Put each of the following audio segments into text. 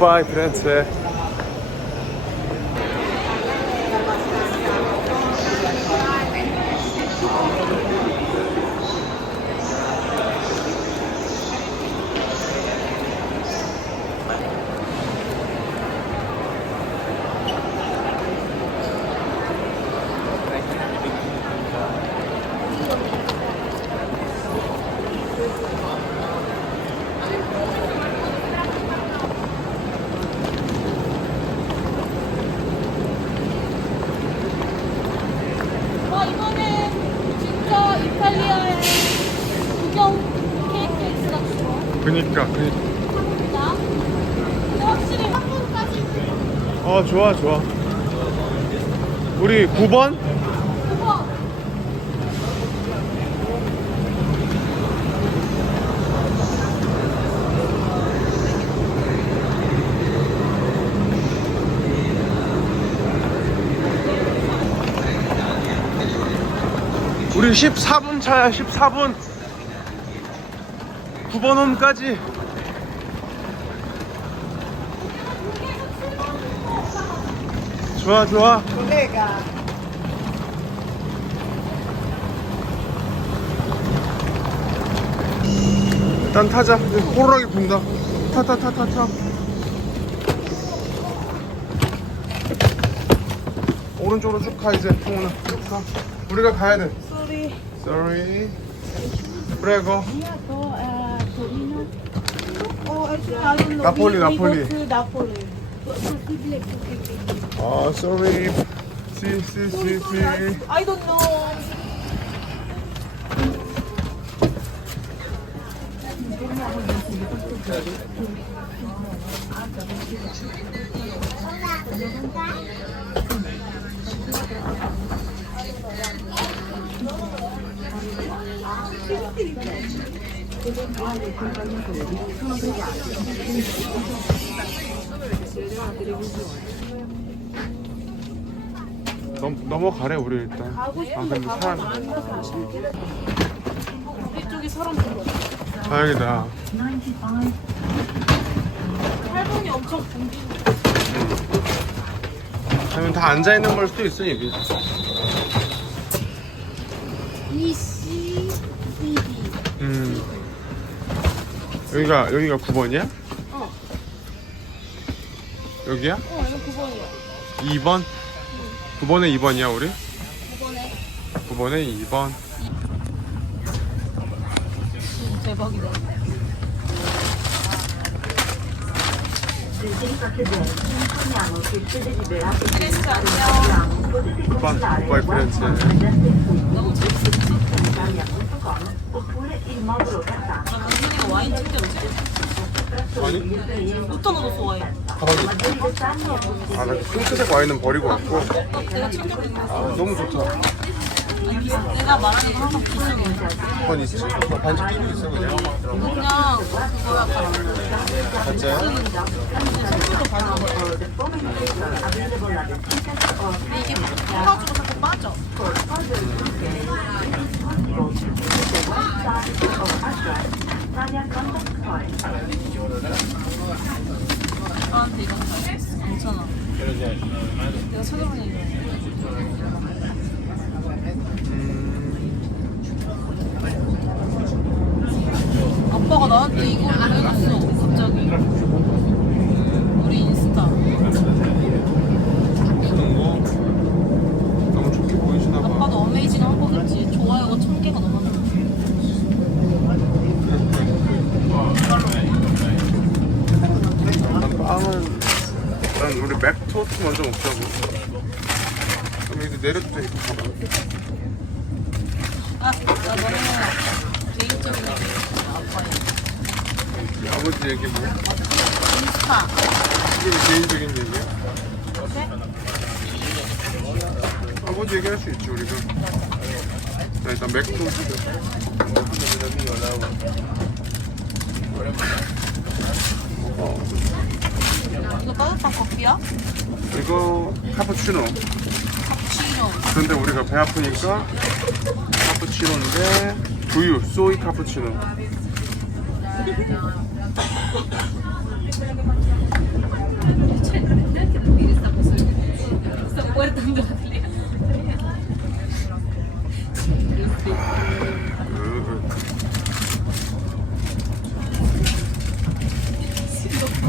굿바이 프렌체 어, 이거는 진짜 이탈리아의 구경 KTX가 주로 그니까 그니까 합니다. 근데 확실히 한국까지 어 좋아 좋아. 우리 9번? 그거 우리 14분 차야 14분. 9번 홈까지 좋아 좋아. 일단 타자. 호루라기 분다. 타 타 타 타타. 오른쪽으로 쭉 가 이제. 통훈아 쭉가. 우리가 가야 돼. Sorry. 나폴리 나폴리. 나폴리 Oh, sorry. See, see, see, see. I don't know. Thank you. 넘, 넘어가래 우리 일단. 가고 아 싶은데 가고 사람 안 가서 이쪽에 사람 들어 다행이다. 할머니 엄청 붐비 아니면 다 앉아 있는 걸 수도 있어 여기. EC ED 음. 여기가 여기가 9번이야? 어. 여기야? 어 이거 9번이야 2번? 9번에 2번이야 우리? 9번에 9번에 2번. 대박이다 크리스 안녕 9번. 9번 프렌치. 너무 재밌었지? 나 강준이가 와인 챙겨오지? 아니? 어디다 넣어뒀어 와인? 가방에. 아, 나 핑크색 와인은 버리고 왔고. 어, 내가 챙겨오는 거 아, 너무 좋다. 아니. 내가 말하는 거 항상 비싸게 그건 있지. 뭐 반지 끼고 있어 그냥. 그냥 그거야 가라 가짜야? 손으로 받는 거야 근데 이게 커가지고 자꾸 빠져 나한테 이런 거 알겠어 괜찮아 내가 찾아보는 이거 아빠가 나한테 이거 보내줬어 갑자기 우리 인스타 주는 거 너무 좋게 보이시나 봐. 아빠도 어메이징 한 거겠지 좋아요가 천 개가 넘었는데 난 빵은 난 우리 맥 토스트 먼저 먹자고. 그럼 이제 내려도 돼. 이거 봐봐. 아, 나 너무 개인적인 얘기 아빠의 이 아버지 얘기 뭐? 인스타 이게 개인적인 얘기야? 아버지 얘기할 수 있지 우리가. 자 일단 맥 토스트. 먹어. 이거 따뜻한 커피야? 이거 카푸치노. 카푸치노 근데 우리가 배 아프니까 카푸치노인데 두유, 소이 카푸치노.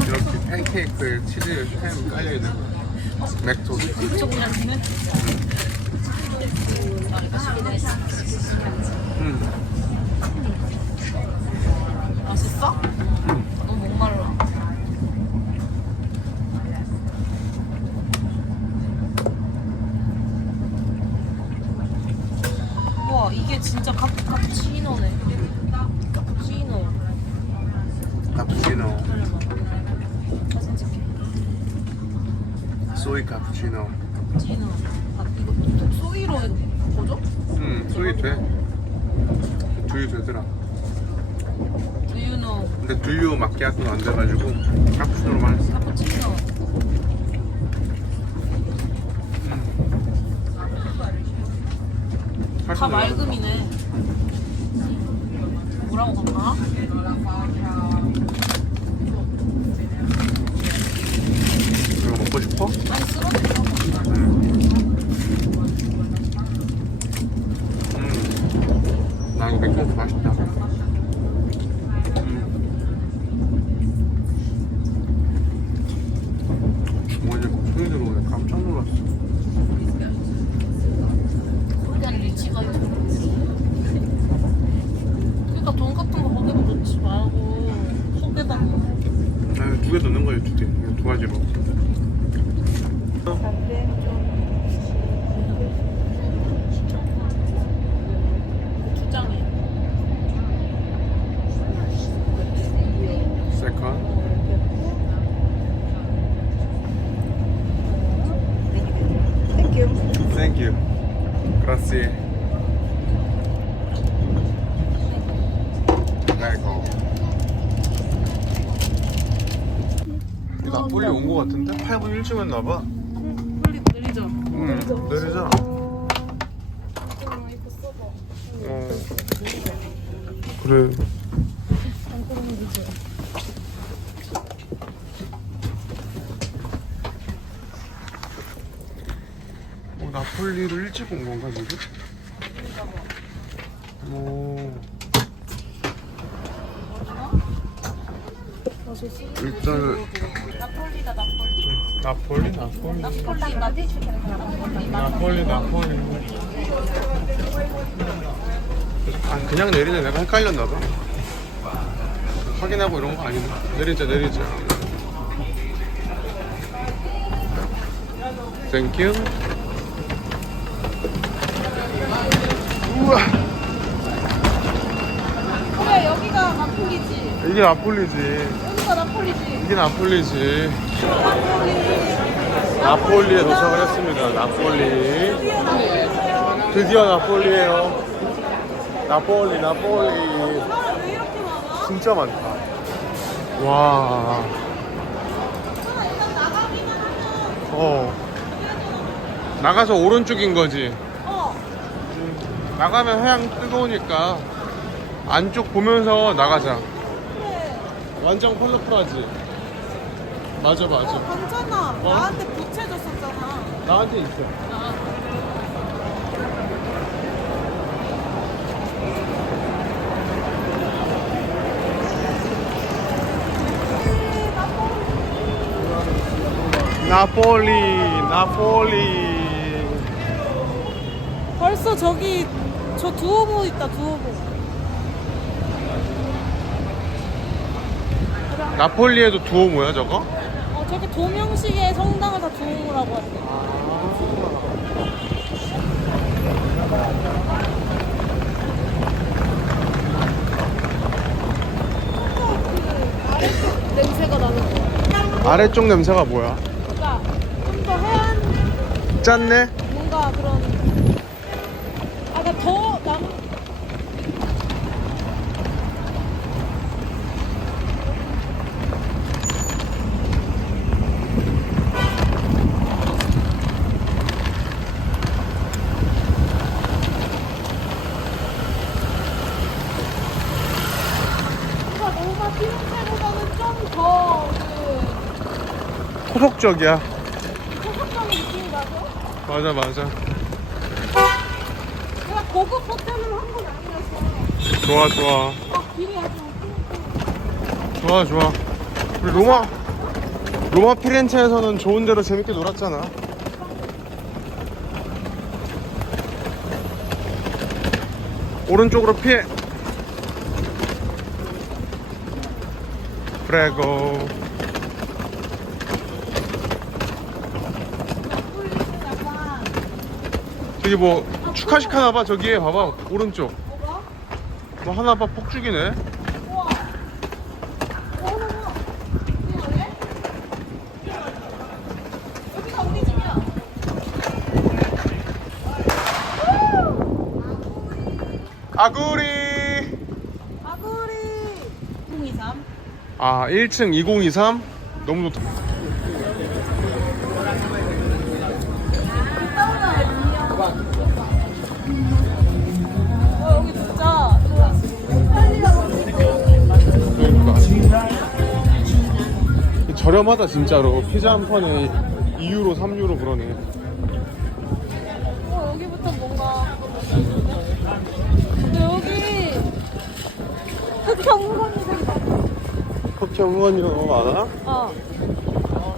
이렇게 팬케이크에 치즈 햄 깔려 있는 거. 맥토스트. 음. 맛있어? 너무 목말라. 와 이게 진짜 카, 카푸치노네. 카푸치노. 카푸치노. 사진 찍게. 소이 카푸치노. 카푸치노. 아 이거 보통 소이로 보죠? 음, 소이 돼. 두유 되더라. Do you know 근데 마키아토는 안 돼가지고 카푸치노로만 했어. 카푸치노? 다 맑음이네. 뭐라고 갔나? 이거 먹고 싶어? 아니 쓰러졌어. 음. 나 이거 맥주 맛있다. 음. 주머니에 소리 들어오네. 깜짝 놀랐어. 코리안 리치가 있어. 그러니까 돈 같은 거 거기다 넣지 말고 속에다 넣어. 아, 두개 넣는 거예요, 두 개. 이거 두 가지로. 주장에. 세컨. Thank you. Thank you. Grazie. Prego. 나폴리 온 거 같은데? 8분 일찍 왔나봐. 빨리 내리자. 응, 내리자. 어. 그래. 어, 나폴리를 일찍 온 건가 지금? 오. 일단 나폴리다 나폴리. 나폴리 나폴리 나폴리 나폴리. 아 그냥 내리네. 내가 헷갈렸나 봐. 확인하고 이런 거 아니네. 내리자 내리자. 땡큐 우와. 그래 여기가 나폴리지. 이게 나폴리지. 여기가 나폴리지. 이게 나폴리지. 나폴리 에 도착을 했습니다. 나폴리. 드디어 나폴리에요. 나폴리 나폴리. 진짜 많다. 와. 어. 나가서 오른쪽인 거지? 어. 나가면 해양 뜨거우니까 안쪽 보면서 나가자. 완전 컬러풀하지 맞아 맞아 괜찮아. 나한테 보채줬었잖아. 나한테 있어 나폴리 나폴리 벌써 저기 저 두오모 있다 두오모. 나폴리에도 두오모야 저거? 어 저기 도명식의 성당을 다 두오모라고 하대. 아래쪽 냄새가 나는 거. 아래쪽 냄새가 뭐야? 그러니까 좀더 해안 짠네? 뭔가 그런 아까 더 남. 뭔가 너무 토속적이야. 맞아 맞아. 내가 고급 호텔은 한번 아니라서 좋아 좋아. 아 길이 아주 좋아 좋아. 우리 로마 로마 피렌체에서는 좋은 데로 재밌게 놀았잖아. 오른쪽으로 피해. 프레고. 약간 저기 뭐 축하식 하나 봐 저기에. 봐봐 오른쪽? 뭐 하나 봐 폭죽이네. 아구리. 아구리. 023 아 1층 2023 너무 좋다 저렴하다 진짜로. 피자 한 판에 2유로 3유로 그러네. 어 여기부터 뭔가. 근데 여기 흑형 후원이다. 흑형 후원료가 너무 많아? 어.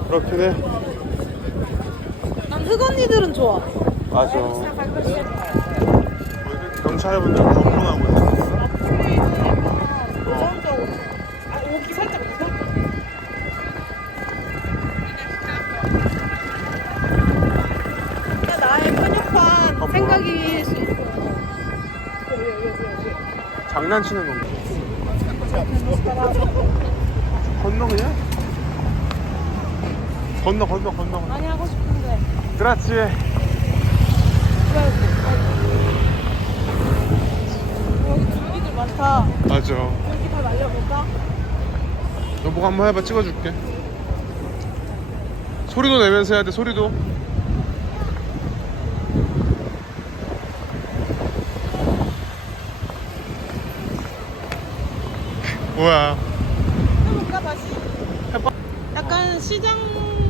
그렇긴 해. 난 흑언니들은 좋아. 맞아. 경찰분들 장난치는 건가? 건너 그냥? 건너 건너 건너 많이 하고 싶은데. 그렇지. 여기 줄기들 많다. 맞아. 여기 다 날려볼까? 여보가 한번 해봐. 찍어줄게. 소리도 내면서 해야 돼 소리도 뭐야? 해볼까 다시? 해봐. 약간 시장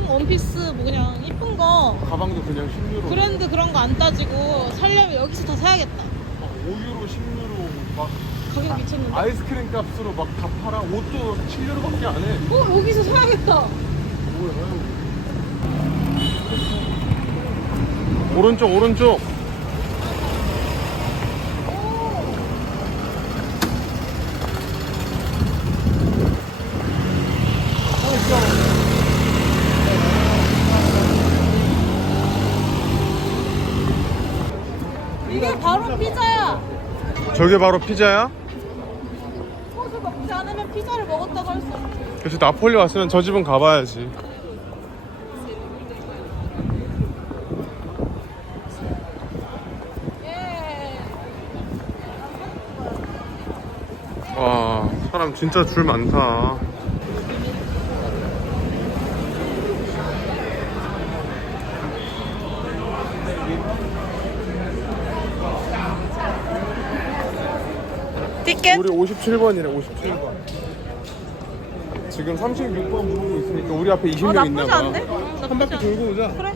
원피스 뭐 그냥 이쁜 거. 가방도 그냥 10유로. 브랜드 그런 거 안 따지고 살려면 여기서 다 사야겠다. 5유로 10유로 막 가격 미쳤는데? 아이스크림 값으로 막 다 팔아? 옷도 7유로밖에 안 해. 어 여기서 사야겠다. 오른쪽 오른쪽 이게 바로 피자야 저게 바로 피자야? 소주 먹지 않으면 피자를 먹었다고 할 수 없지. 그래서 나폴리 왔으면 저 집은 가봐야지. 예. 와 사람 진짜 줄 많다 티켓? 우리 57번이래 57번 지금 36번 부르고 있으니까 우리 앞에 20명 어 나쁘지 있나봐 않네? 한 바퀴 돌고 오자 그래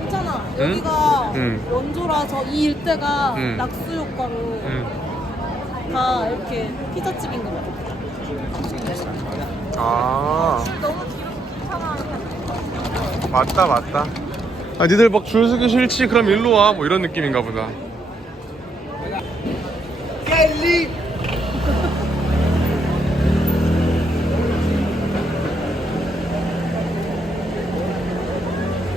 괜찮아 응? 여기가 응. 원조라서 이 일대가 응. 낙수 효과로 응. 다 이렇게 피자집인 거 같아 아 너무 길어서 귀찮아 맞다 맞다 아 니들 막 줄 서기 싫지 그럼 일로 와 뭐 이런 느낌인가 보다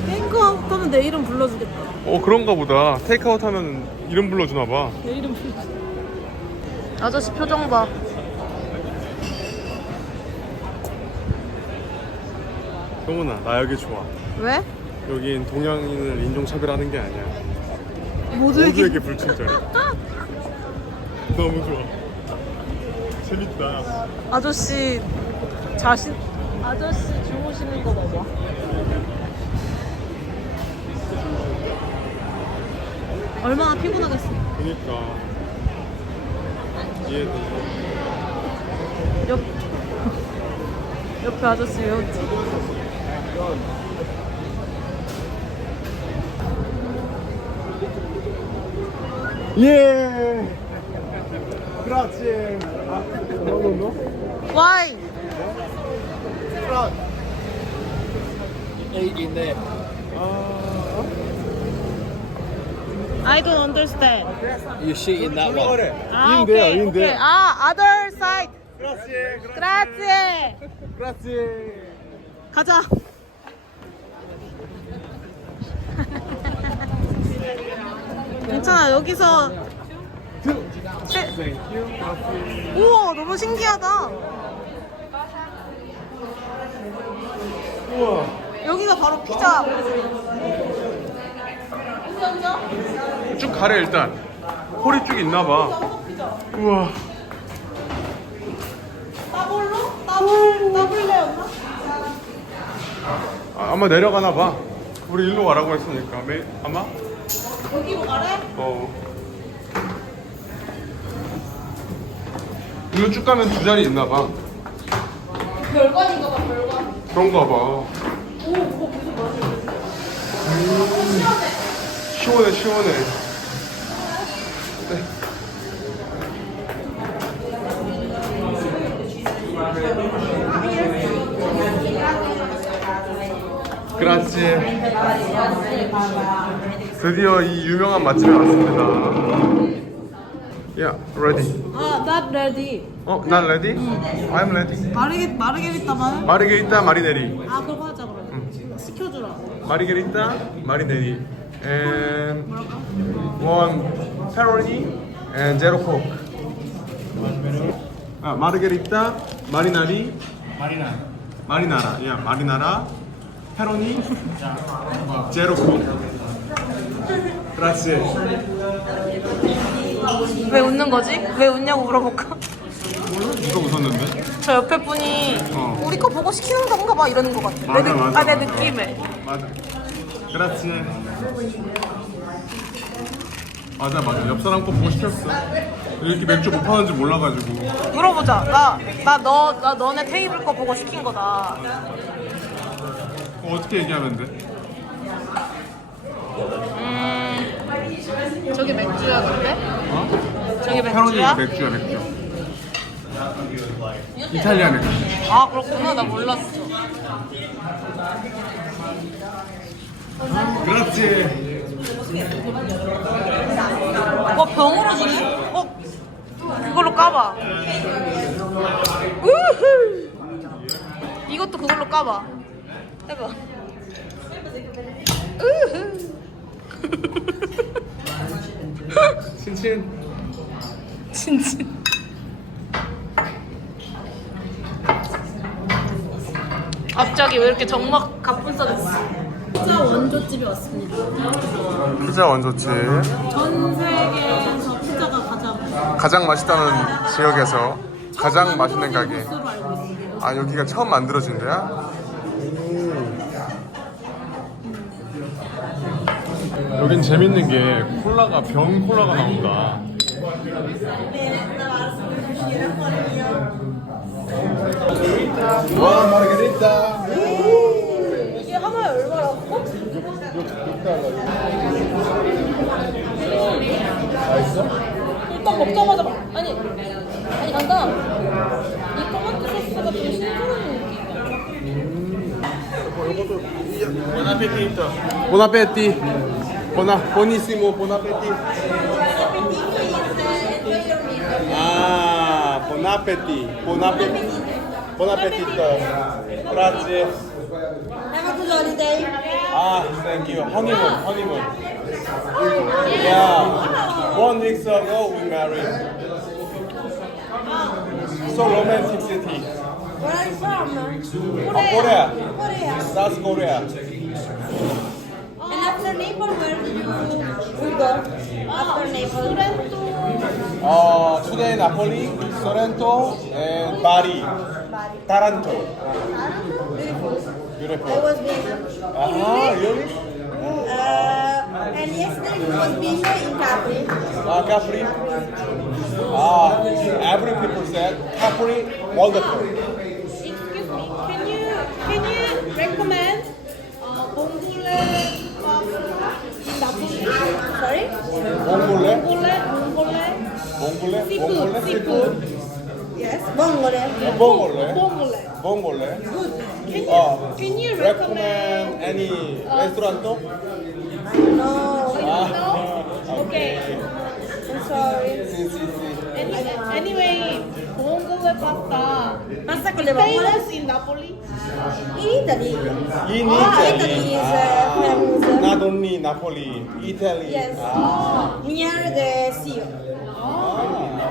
탱크아웃 하면 내 이름 불러주겠다. 어 그런가 보다. 테이크아웃 하면 이름 불러주나 봐. 내 이름 불러주 아저씨 표정 봐. 성훈아 나 여기 좋아. 왜? 여긴 동양인을 인종차별하는 게 아니야. 모두에게 모두에게 불친절 너무 좋아. 재밌다. 아저씨 자신 아저씨 주무시는 거 봐봐. 얼마나 피곤하겠어. 그니까. 이해돼. 옆 옆에 아저씨 왜 웃지? 예. Grazie. No, no, no. Why? Eight in there. I don't understand. You shit in that one. 아, 인데요, 오케이, 인데. 오케이. 아, other side. Grazie. Grazie. Grazie. 가자. 괜찮아, 여기서. you. 우와, 너무 신기하다. 우와. 여기가 바로 피자. 쭉 가래 일단. 홀이 쭉 있나 봐. 우와. 더블로? 더블, 더블레였나? 아, 아마 내려가나 봐. 우리 일로 가라고 했으니까. 매, 아마? 여기로 가래? 어. 일로 쭉 가면 두 자리 있나 봐. 별관인가 봐, 별관. 그런가 봐. 오, 그거 무슨 맛이야? 시원해, 시원해. 네. 그라치. 드디어 이 유명한 맛집에 왔습니다. 야, ready. 아, not ready. 어, 난 ready? I'm ready. 마르게, 마르게리따만? 마르게리타 마리네리. 아, 그거 하자, 그러면. 시켜주라. 마르게리타 마리네리. And one pepperoni and zero coke. 아, 마르게리타 마리나리 Marina. 마리나라. 야, 마리나라 페로니 제로 코크. 그라치. 왜 웃는 거지? 왜 웃냐고 물어볼까? 누가 웃었는데? 저 옆에 분이 어. 우리 거 보고 시키는 건가 봐 이러는 것 같아. 맞아, 내, 느, 맞아, 아, 내 맞아. 느낌에. 맞아. 그라치. 맞아 맞아. 옆 사람 거 보고 시켰어. 이렇게 맥주 못 파는지 몰라가지고. 물어보자. 나, 나 너, 나 너네 테이블 거 보고 시킨 거다. 어, 어떻게 얘기하면 돼? 음, 저기 맥주야 근데? 어? 저기 페로니 맥주야? 맥주야 맥주. 이탈리아 맥주. 아 그렇구나 나 몰랐어. 그렇지. 와 병으로 주네? 어? 그걸로 까봐. 우후. 이것도 그걸로 까봐. 해봐. 우후. 친친. 진진. 갑자기 왜 이렇게 정막 갑분싸됐어? 피자 원조집에 왔습니다. 피자 원조치. 전 세계에서 피자가 가장 가장 맛있다는 지역에서 가장 맛있는 가게. 아 여기가 처음 만들어진 데야? 여긴 재밌는 게 콜라가 병 콜라가 나온다. One margarita. 이게 하나에 얼마라고? 일단 먹자마자 막- 아니 아니 간다. 이 토마토 소스가 좀 신선한 느낌. 보나페티. 보나 보니시모 보나페티. Buona, buonissimo, buon appetito. Ah, buon appetito. Buon appetito. Buon appetito. Grazie. Have a good holiday. Ah, thank you. Honeymoon, honeymoon. Yeah. One week ago we married. So romantic city. Where are you from? Korea. Korea. South Korea. And after Naples, where did you will go? After Naples. Uh, today Napoli, Sorrento, and Bari. Bali. Taranto. Taranto? Beautiful. I Beautiful. was there. Ah, really? Uh, and yesterday we was bingo in Capri. Ah, Capri. Ah, every people said Capri wonderful. Vongole? Seafood, seafood. Yes, vongole. Vongole? Vongole. Vongole? Can you, Oh. can you Recommend recommend? any restaurant? no? No, No? Okay. I'm sorry. Si, si, si. Any, anyway, vongole pasta. Pasta con le vongole? Famous in Napoli. In Italy. In Ah, Italy. Italy is uh, famous. Not only Napoli, Italy. Yes. Ah. Near the sea.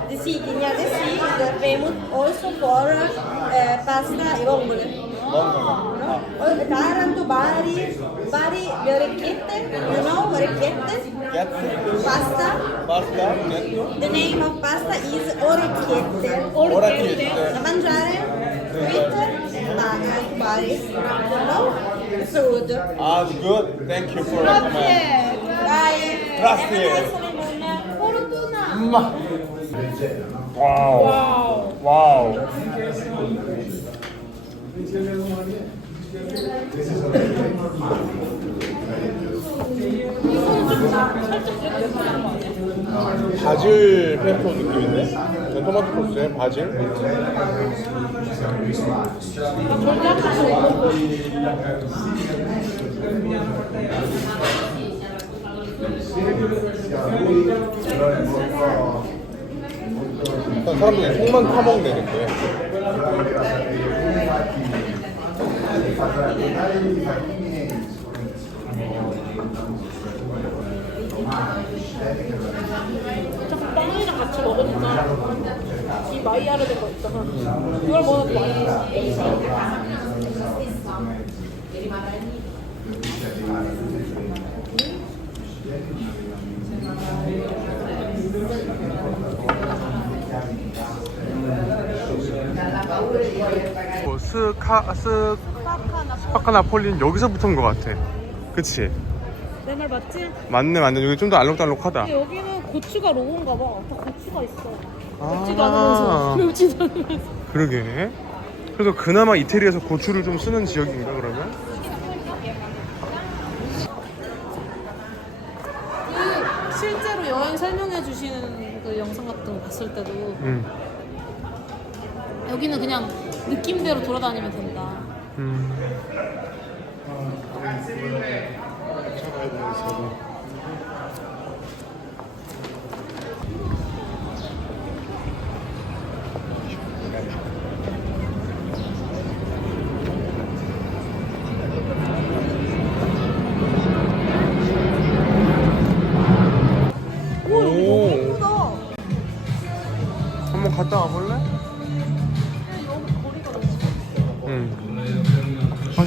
The sea, near the sea is famous also for uh, pasta e vongole. Vongole. No? Oh, Taranto, Bari, Bari, le orecchiette, you know, orecchiette, Get pasta. pasta, get The name of pasta is orecchiette. Orecchiette. Da mangiare with Bari, Bari. No? So good. Ah, good. Thank you for recommend. Bye. Grazie. Nice honeymoon. Fortuna. 와우. 와우. 바질 페퍼 느낌인데? 전 토마토 소스에 바질? 일단 사람들이 속만 타먹네 근데 자꾸 빵이랑 같이 먹으니까 이 마이야르 된거 있잖아. 그걸 먹어도 맛있어. 스카 스 스파카 나폴리는 여기서 붙은 것 같아 그치? 내 말 맞지? 맞네 맞네 여기 좀 더 알록달록하다 근데 여기는 고추가 로고인가 봐. 다 고추가 있어. 아. 맵지도 않으면서. 맵지도 않으면서. 그러게 그래서 그나마 이태리에서 고추를 좀 쓰는 지역인가 그러면? 그 실제로 여행 설명해 주시는 그 영상 같은 거 봤을 때도 응 여기는 그냥 느낌대로 돌아다니면 된다. 음. 오,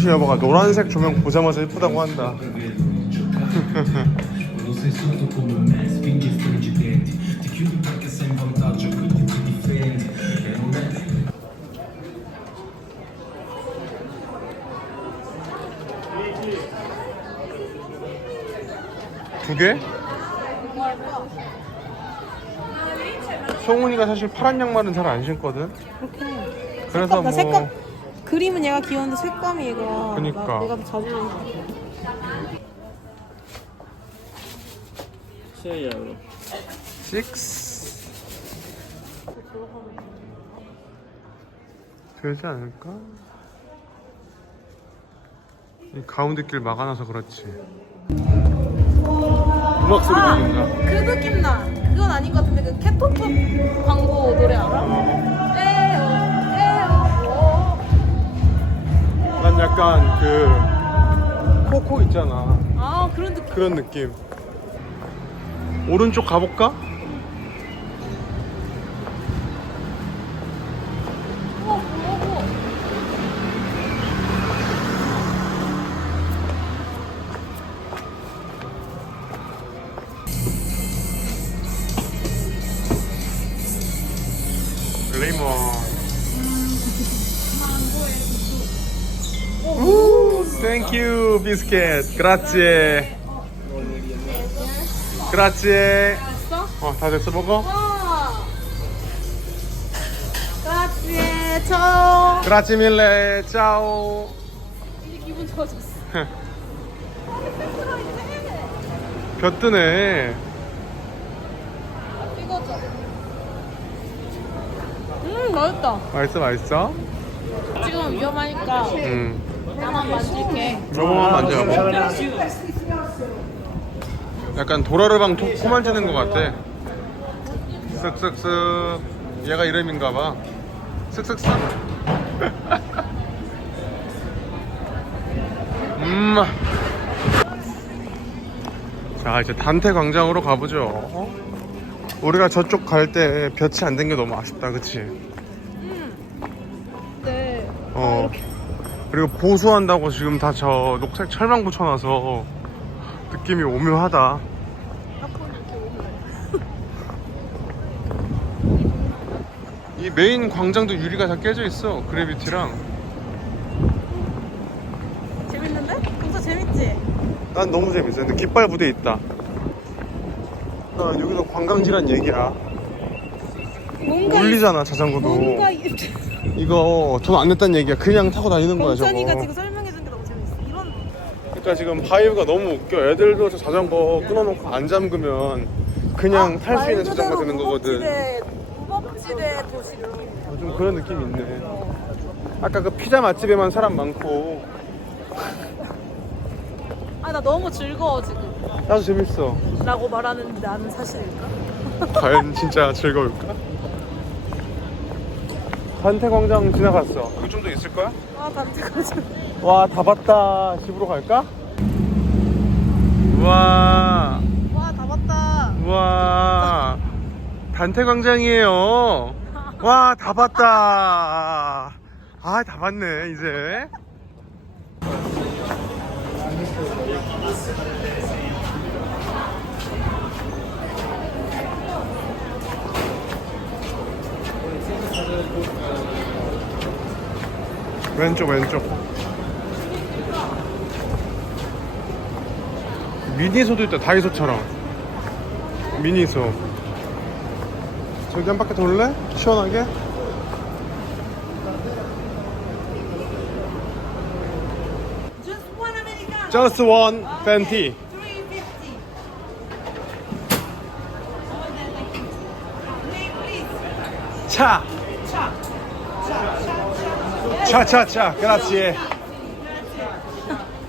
응. 사실 여보가 노란색 조명 보자마자 예쁘다고 한다. E E 두 개? 성훈이가 사실 파란 양말은 잘 안 신거든. 그래서 나뭐 그림은 얘가 귀여운데 색감이 얘가 그니까. 나, 내가 더 자주 입는 것 같아. 식스 되지 않을까? 이 가운데 길 막아놔서 그렇지. 음악 소리 들린다. 그 느낌 나. 그건 아닌 것 같은데 그 캣포톱 광고 노래 알아? 약간 그 코코 있잖아. 아 그런 느낌. 그런 느낌. 오른쪽 가볼까? You, 비스켓. grazie. grazie. 됐어? 어, 다 됐어, 먹어? 와. ciao. grazie mille, ciao. 이제 기분 좋아졌어. 볕 뜨네. 찍어줘. 음 맛있다. 맛있어 맛있어? 지금 위험하니까 응 나만 만질게. 조금만 만져봐 약간 도라르방 톡코 만지는 것 같아 쓱쓱쓱 얘가 이름인가 봐 쓱쓱쓱 음. 자 이제 단테 광장으로 가보죠 우리가 저쪽 갈 때 볕이 안 된 게 너무 아쉽다 그치? 네. 어. 그리고 보수한다고 지금 다 저 녹색 철망 붙여놔서 느낌이 오묘하다. 이 메인 광장도 유리가 다 깨져 있어. 그래비티랑. 재밌는데? 진짜 재밌지? 난 너무 재밌어. 근데 깃발 부대 있다. 나 여기서 관광지란 얘기야. 뭔가 울리잖아 자전거도. 뭔가 이- 이거 돈 안 냈단 얘기야. 그냥 타고 다니는 거야 저거. 경찬이가 지금 설명해준 게 너무 재밌어. 이런 그러니까 지금 바이브가 너무 웃겨. 애들도 저 자전거 끊어놓고 안 잠그면 그냥 탈 수 있는 자전거 되는 거거든. 무법지대 도시로. 어, 좀 그런 느낌이 있네. 아까 그 피자 맛집에만 사람 많고 아 나 너무 즐거워 지금. 나도 재밌어. 라고 말하는데 나는 사실일까? 과연 진짜 즐거울까? 반태광장 지나갔어. 여기 좀더 있을 거야? 아. 와다 봤다. 집으로 갈까? 우와 와 다 봤다. 우와 단태광장이에요. 와 다 봤다. 아 다 봤네 이제. 왼쪽 왼쪽 미니소도 있다 다이소처럼 미니소 저기 한 바퀴 돌래? 시원하게? Just one Americano. Just one 팬티 350. Name, please. 차! 차차차 그라치에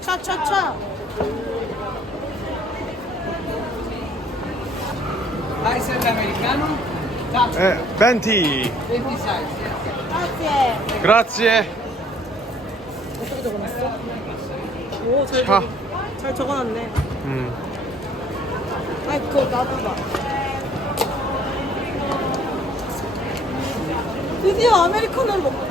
차차차. I said americano. 에, 팬티 50 size. grazie. 그라치에 어떻게 적어놨어? 오, 잘, 차. 적, 잘 적어놨네. 음. 아니, 그거 놔둬봐. 드디어 아메리카노를 먹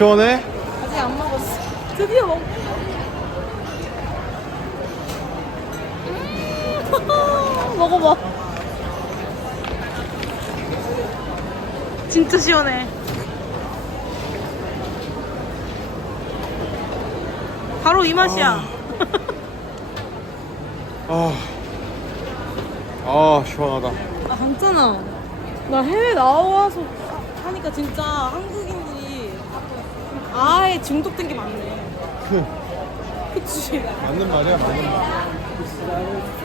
시원해? 아직 안 먹었어. 드디어 먹 음, 먹어봐. 진짜 시원해. 바로 이 맛이야. 아, 아 시원하다 아, 강찬아. 나 해외 나와서 하니까 진짜 한국인들이 아예 중독된 게 많네. 그치? 맞는 말이야 맞는 말